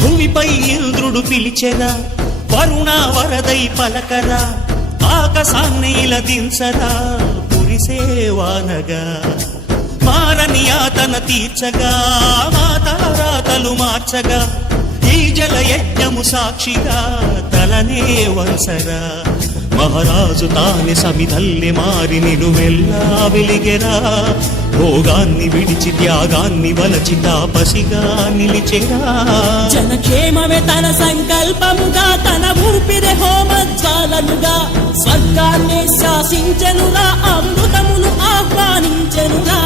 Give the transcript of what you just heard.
భూమిపై ఇంద్రుడు పిలిచెరా, వరుణ వరదై పలకరా, ఆకాశాన్ని ఇలా దించరా పురిసేవానగా, మారని యాతన తీర్చగా, మాతారాతలు మార్చగా, ఈ జల యజ్ఞము సాక్షిగా తలనే వంసరా, మహారాజు తానే సమిధల్లి మారి నిలువెల్లా వెలిగెరా, భోగాన్ని విడిచి త్యాగాన్ని వలచి తాపసిగా నిలిచెరా. జనక్షేమమే తన సంకల్పముగా, తన ఊపిరి హోమజ్వాలనుగా, స్వర్గాన్ని శాసించెనుగా, అమృతమును ఆహ్వానించెనుగా.